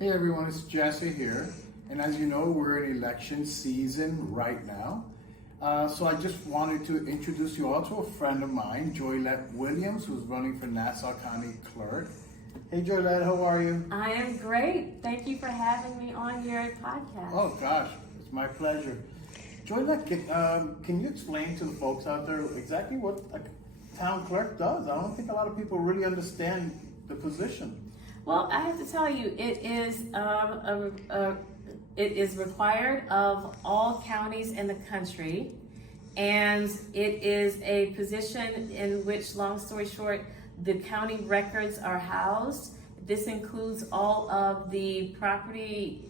Hey everyone, it's Jesse here. And as you know, we're in election season right now. So I just wanted to introduce you all to a friend of mine, Joylette Williams, who's running for Nassau County Clerk. Hey Joylette, how are you? I am great. Thank you for having me on your podcast. Oh gosh, it's my pleasure. Joylette, can you explain to the folks out there exactly what a town clerk does? I don't think a lot of people really understand the position. Well, I have to tell you, it is required of all counties in the country, and it is a position in which, long story short, the county records are housed. This includes all of the property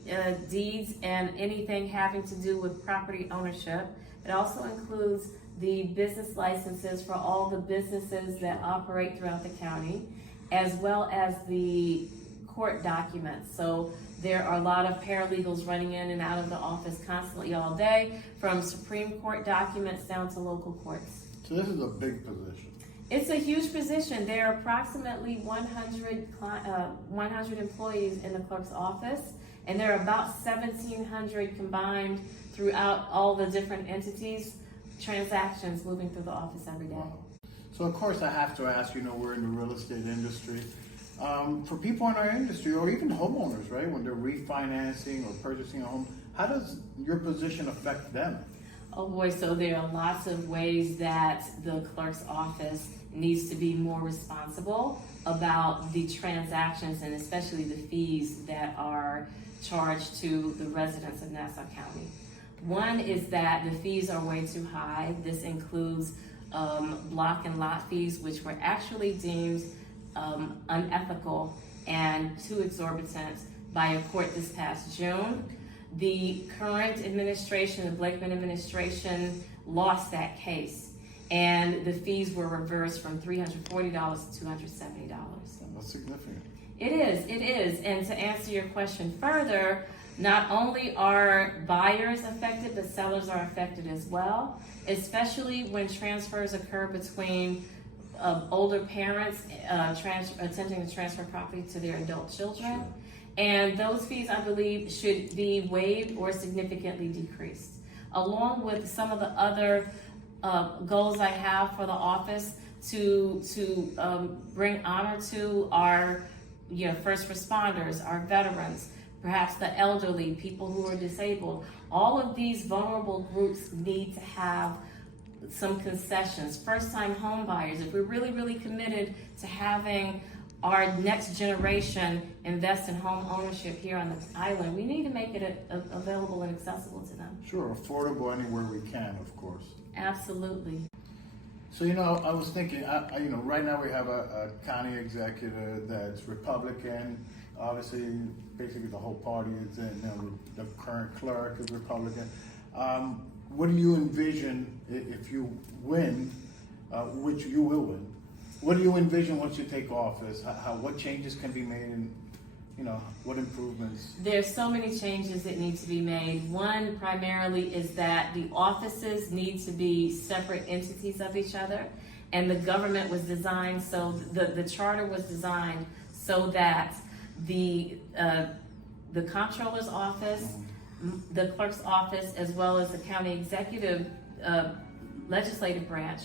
deeds and anything having to do with property ownership. It also includes the business licenses for all the businesses that operate throughout the county, as well as the court documents. So there are a lot of paralegals running in and out of the office constantly all day, from Supreme Court documents down to local courts. So this is a big position. It's a huge position. There are approximately 100 employees in the clerk's office, and there are about 1,700 combined throughout all the different entities, transactions moving through the office every day. Wow. So of course I have to ask, we're in the real estate industry. For people in our industry, or even homeowners, right, when they're refinancing or purchasing a home, how does your position affect them? Oh boy, so there are lots of ways that the clerk's office needs to be more responsible about the transactions and especially the fees that are charged to the residents of Nassau County. One is that the fees are way too high. This includes block and lot fees, which were actually deemed unethical and too exorbitant by a court this past June. The current administration, the Blakeman administration, lost that case, and the fees were reversed from $340 to $270. That's significant. It is. And to answer your question further, not only are buyers affected, but sellers are affected as well, especially when transfers occur between older parents attempting to transfer property to their adult children. Sure. And those fees, I believe, should be waived or significantly decreased. Along with some of the other goals I have for the office to bring honor to our first responders, our veterans, perhaps the elderly, people who are disabled. All of these vulnerable groups need to have some concessions. First-time home buyers, if we're really, really committed to having our next generation invest in home ownership here on the island, we need to make it available and accessible to them. Sure, affordable anywhere we can, of course. Absolutely. So, I was thinking, right now we have a county executive that's Republican. Obviously, basically the whole party is in. The current clerk is Republican. What do you envision if you win, which you will win? What do you envision once you take office? What changes can be made, and what improvements? There's so many changes that need to be made. One primarily is that the offices need to be separate entities of each other, and the government was designed so the charter was designed so that the comptroller's office, the clerk's office, as well as the county executive legislative branch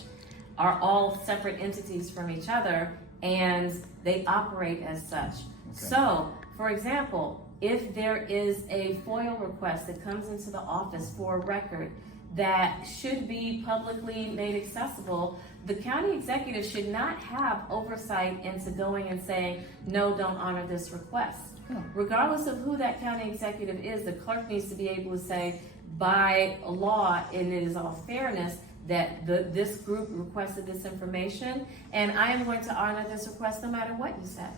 are all separate entities from each other, and they operate as such. Okay. So, for example, if there is a FOIL request that comes into the office for a record that should be publicly made accessible, the county executive should not have oversight into going and saying, no, don't honor this request. Regardless of who that county executive is, the clerk needs to be able to say, by law, and it is all fairness, that this group requested this information, and I am going to honor this request no matter what you said.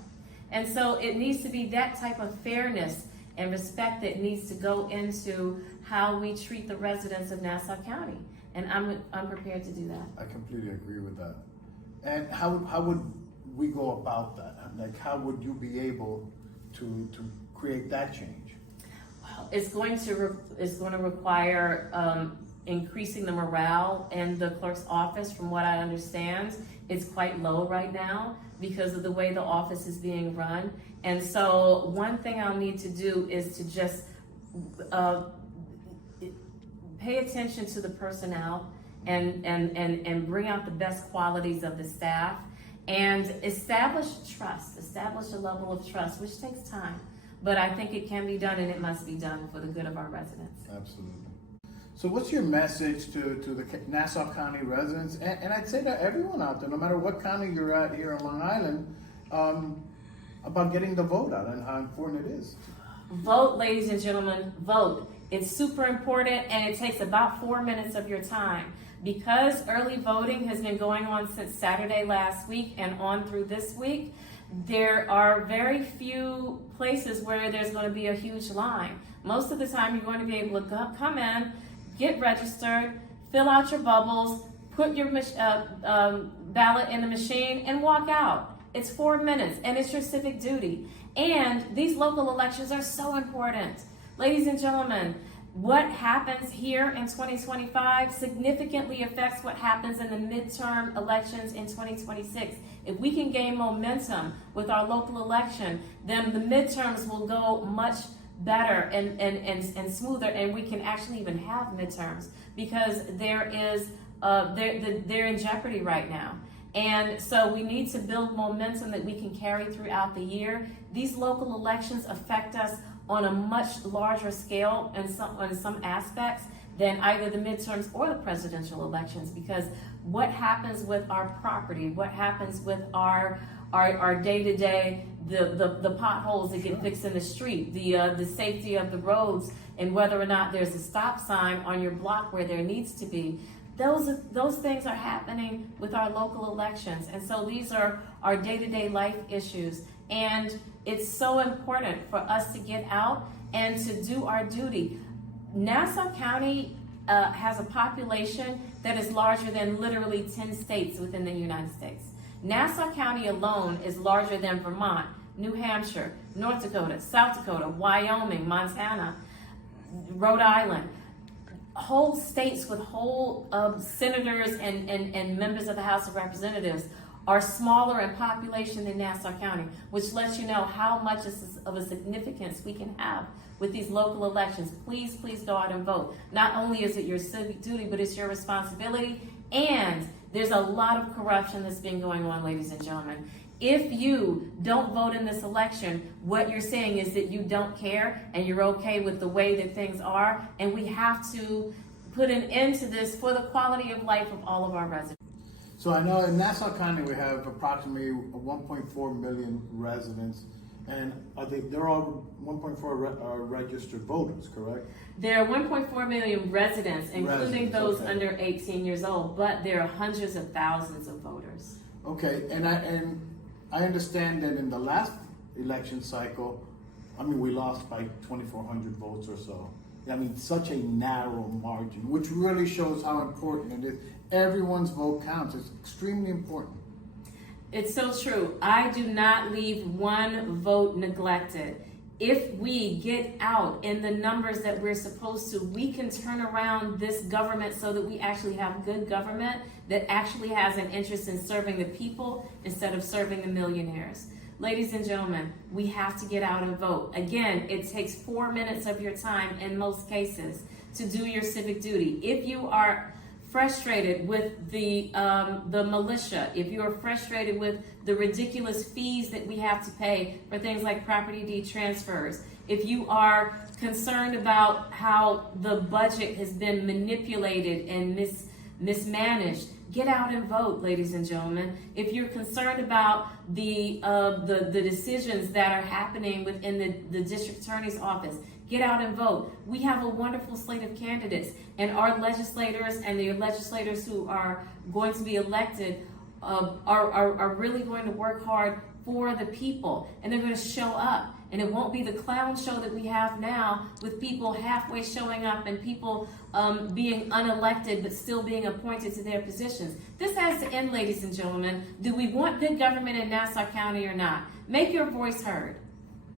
And so it needs to be that type of fairness and respect that needs to go into how we treat the residents of Nassau County, and I'm prepared to do that. I completely agree with that. And how would we go about that? Like, how would you be able to create that change? Well, it's going to require increasing the morale in the clerk's office. From what I understand, it's quite low right now because of the way the office is being run. And so one thing I'll need to do is to just pay attention to the personnel and bring out the best qualities of the staff and establish a level of trust, which takes time. But I think it can be done, and it must be done for the good of our residents. Absolutely. So what's your message to the Nassau County residents, and I'd say to everyone out there, no matter what county you're at here on Long Island, about getting the vote out and how important it is? Vote, ladies and gentlemen, vote. It's super important, and it takes about 4 minutes of your time. Because early voting has been going on since Saturday last week and on through this week, there are very few places where there's going to be a huge line. Most of the time, you're going to be able to come in, get registered, fill out your bubbles, put your ballot in the machine, and walk out. It's 4 minutes, and it's your civic duty. And these local elections are so important. Ladies and gentlemen, what happens here in 2025 significantly affects what happens in the midterm elections in 2026. If we can gain momentum with our local election, then the midterms will go much better and smoother, and we can actually even have midterms because they're in jeopardy right now. And so we need to build momentum that we can carry throughout the year. These local elections affect us on a much larger scale in some aspects than either the midterms or the presidential elections, because what happens with our property, what happens with our day-to-day, the potholes that get fixed in the street, the safety of the roads, and whether or not there's a stop sign on your block where there needs to be, those things are happening with our local elections. And so these are our day-to-day life issues. And it's so important for us to get out and to do our duty. Nassau County has a population that is larger than literally 10 states within the United States. Nassau County alone is larger than Vermont, New Hampshire, North Dakota, South Dakota, Wyoming, Montana, Rhode Island. Whole states with whole senators and members of the House of Representatives are smaller in population than Nassau County, which lets you know how much of a significance we can have with these local elections. Please go out and vote. Not only is it your civic duty, but it's your responsibility. And there's a lot of corruption that's been going on, ladies and gentlemen. If you don't vote in this election, what you're saying is that you don't care and you're okay with the way that things are. And we have to put an end to this for the quality of life of all of our residents. So I know in Nassau County we have approximately 1.4 million residents, and they're all 1.4 registered voters, correct? There are 1.4 million residents, including those under 18 years old, but there are hundreds of thousands of voters. Okay, and I understand that in the last election cycle, we lost by 2,400 votes or so. Such a narrow margin, which really shows how important it is. Everyone's vote counts. It's extremely important. It's so true. I do not leave one vote neglected. If we get out in the numbers that we're supposed to, we can turn around this government so that we actually have good government that actually has an interest in serving the people instead of serving the millionaires. Ladies and gentlemen, we have to get out and vote. Again, it takes 4 minutes of your time in most cases to do your civic duty. If you are frustrated with the militia, if you are frustrated with the ridiculous fees that we have to pay for things like property deed transfers, if you are concerned about how the budget has been manipulated and mismanaged, get out and vote, ladies and gentlemen. If you're concerned about the decisions that are happening within the district attorney's office, get out and vote. We have a wonderful slate of candidates, and our legislators and the legislators who are going to be elected are really going to work hard for the people, and they're going to show up. And it won't be the clown show that we have now with people halfway showing up and people being unelected but still being appointed to their positions. This has to end, ladies and gentlemen. Do we want good government in Nassau County or not? Make your voice heard.